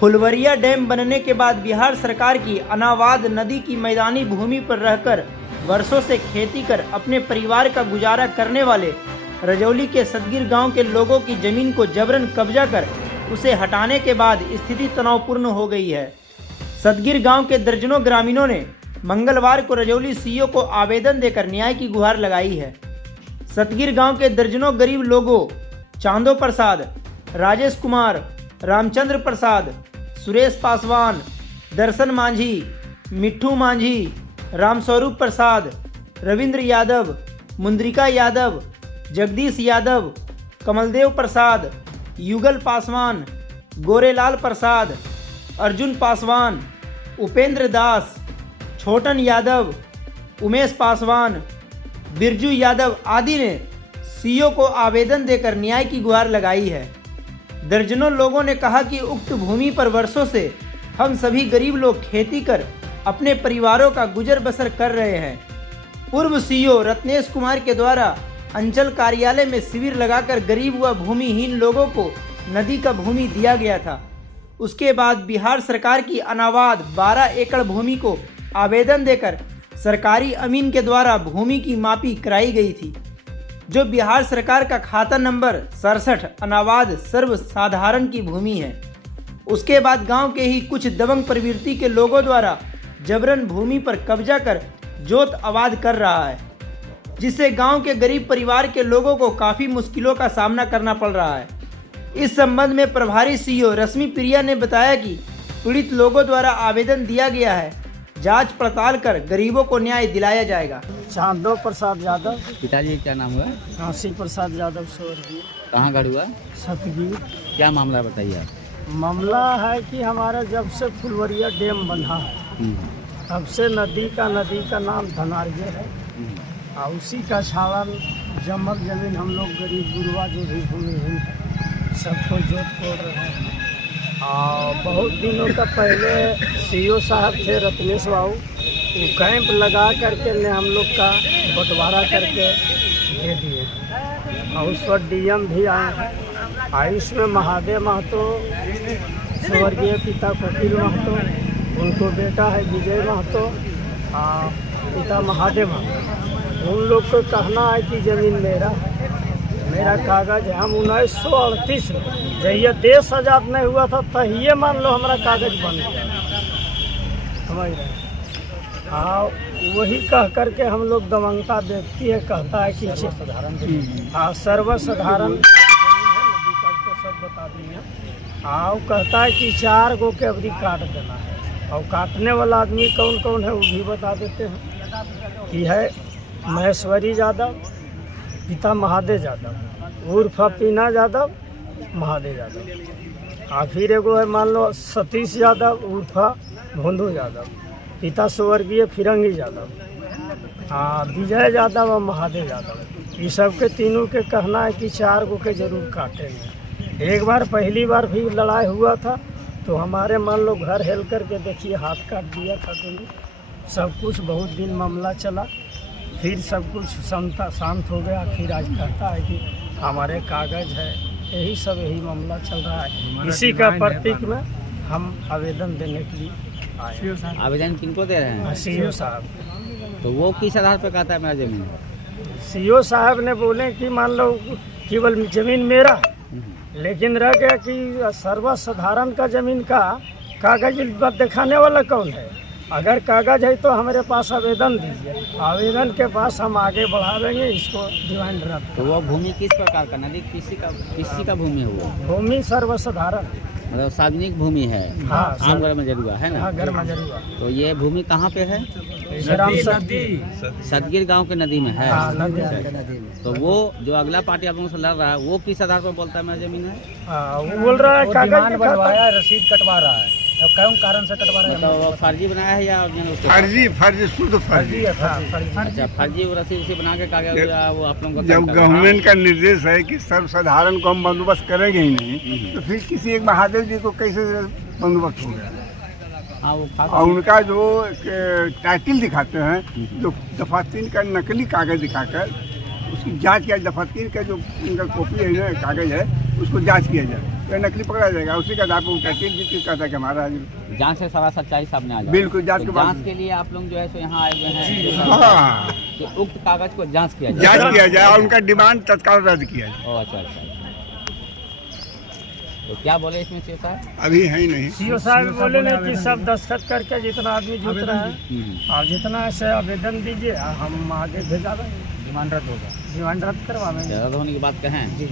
Phulwaria dam बनने के बाद बिहार सरकार की अनावाद नदी की मैदानी भूमि पर रहकर वर्षों से खेती कर अपने परिवार का गुजारा करने वाले रजौली के सतगिर गांव के लोगों की जमीन को जबरन कब्जा कर उसे हटाने के बाद स्थिति तनावपूर्ण हो गई है। सतगिर गांव के दर्जनों ग्रामीणों ने मंगलवार को रजौली सीईओ को आवेदन देकर न्याय की गुहार लगाई है। सतगिर गांव के दर्जनों गरीब लोगों चांदो प्रसाद, राजेश कुमार, रामचंद्र प्रसाद, सुरेश पासवान, दर्शन मांझी, मिट्ठू मांझी, रामस्वरूप प्रसाद, रविंद्र यादव, मुंद्रिका यादव, जगदीश यादव, कमलदेव प्रसाद, युगल पासवान, गोरेलाल प्रसाद, अर्जुन पासवान, उपेंद्र दास, छोटन यादव, उमेश पासवान, बिरजू यादव आदि ने सीईओ को आवेदन देकर न्याय की गुहार लगाई है। दर्जनों लोगों ने कहा कि उक्त भूमि पर वर्षों से हम सभी गरीब लोग खेती कर अपने परिवारों का गुजर बसर कर रहे हैं। पूर्व सीईओ रत्नेश कुमार के द्वारा अंचल कार्यालय में शिविर लगाकर गरीब व भूमिहीन लोगों को नदी का भूमि दिया गया था। उसके बाद बिहार सरकार की अनावाद 12 एकड़ भूमि को आवेदन देकर सरकारी अमीन के द्वारा भूमि की मापी कराई गई थी, जो बिहार सरकार का खाता नंबर 67 अनावाद सर्वसाधारण की भूमि है। उसके बाद गांव के ही कुछ दबंग प्रवृत्ति के लोगों द्वारा जबरन भूमि पर कब्जा कर जोत आबाद कर रहा है, जिससे गांव के गरीब परिवार के लोगों को काफ़ी मुश्किलों का सामना करना पड़ रहा है। इस संबंध में प्रभारी सीईओ रश्मि प्रिया ने बताया कि पीड़ित लोगों द्वारा आवेदन दिया गया है, जांच पड़ताल कर गरीबों को न्याय दिलाया जाएगा। चांदो प्रसाद यादव। पिताजी क्या नाम हुआ? काशी प्रसाद यादव स्वर्गीय। कहाँ घर हुआ? सतगिर। क्या मामला बताइए आप? मामला है कि हमारा जब से फुलवरिया डैम बना है तब से नदी का नाम धनार्य है और उसी का छावन जमल जमीन हम लोग गरीब गुरुआ जो भी भूमिहीन है सबको जोत खोल रहे हैं। और बहुत दिनों का पहले सीईओ साहब थे रत्नेश बाबू, वो कैंप लगा करके ने हम लोग का बंटवारा करके दे दिए और उस पर डीएम भी आए हैं। आयुष में महादेव महतो, स्वर्गीय पिता कोकिल महतो, उनको बेटा है विजय महतो और पिता महादेव महतो। उन लोग को कहना है कि ज़मीन मेरा कागज है। हम 1938 में जब ये देश आज़ाद नहीं हुआ था तहिए मान लो हमारा कागज बन गया, समझ रहे हैं। हाँ, वही कह करके हम लोग दमंगता देखती है, कहता है कि हाँ सर्वसाधारण तो सब बता दिए। हाँ, वो कहता है कि 4 गो के अवधि काट देना है और काटने वाला आदमी कौन कौन है वो भी बता देते हैं कि है महेश्वरी यादव, पिता महादेव यादव, उर्फ पीना यादव, महादेव यादव। और फिर एगो है मान लो सतीश यादव उर्फ भोंदू यादव, पिता स्वर्गीय फिरंगी यादव, विजय यादव और महादेव यादव। ये सब के तीनों के कहना है कि 4 गो के जरूर काटेंगे। एक बार पहली बार भी लड़ाई हुआ था तो हमारे मान लो घर हेल करके देखिए हाथ काट दिया था दोनों। सब कुछ बहुत दिन मामला चला, फिर सब कुछ शांत हो गया। फिर आज कहता है कि हमारे कागज है, यही मामला चल रहा है। इसी का प्रतीक में हम आवेदन देने के लिए आए। आवेदन किनको दे रहे हैं? सीईओ साहब। तो वो किस आधार पर कहता है मेरा जमीन? सीईओ साहब ने बोले कि मान लो केवल जमीन मेरा है, लेकिन रह गया कि सर्वसाधारण का जमीन का कागज दिखाने वाला कौन है। अगर कागज है तो हमारे पास आवेदन दीजिए, आवेदन के पास हम आगे बढ़ा देंगे इसको डिमांड रख। तो वो भूमि किस प्रकार का नदी किसी का भूमि है? वो भूमि सर्वसाधारण मतलब सार्वजनिक भूमि है। हाँ, आम घर में जरूर है ना? हाँ, घर में जरूर। तो ये भूमि कहाँ पे है? सतगिर गांव के नदी में है। हाँ, नदी। तो वो जो अगला पार्टी आप लोगों से लड़ रहा है वो किस आधार पर बोलता है मेरा जमीन है? वो बोल रहा है कागज बनवाया, रसीद कटवा रहा है। अब कौन कारण से कटवा रहा है? मतलब फर्जी बनाया है या फर्जी शुद्ध फर्जी। अच्छा, फर्जी रसीद बना के कागज वो आप लोगों का। जब गवर्नमेंट का निर्देश है कि सर्वसाधारण को हम बंदोबस्त करेंगे ही नहीं तो फिर किसी एक महादेव जी को कैसे बंदोबस्त हो गया? हाँ, वो और उनका जो टाइटल दिखाते हैं जो दफा 3 का नकली कागज दिखाकर उसकी जांच किया जाए, दफातर का जो इनका कॉपी है ना, कागज है, उसको जांच किया जाए, तो नकली पकड़ा जाएगा। उसी का आधार पर वो कहते हैं कहता है कि हमारा जांच से सारा सच्चाई सामने आ जाए। बिल्कुल, जांच के बाद जांच के लिए आप लोग जो है सो यहाँ आए हुए हैं हाँ कि उक्त कागज को जांच किया जाए। जांच किया जाए और उनका डिमांड तत्काल रद्द किया जाए। ओह, अच्छा अच्छा। तो क्या बोले इसमें सीओ साहब? अभी है ही नहीं। सीओ साहब बोले ना कि सब दस्तखत करके जितना आदमी जुट रहा है और जितना ऐसे आवेदन दीजिए, हम आगे भेजा देंगे। डिमांड रद्द होगा, डिमांड रद्द करवा देंगे। रद्द होने की बात कहें। जी।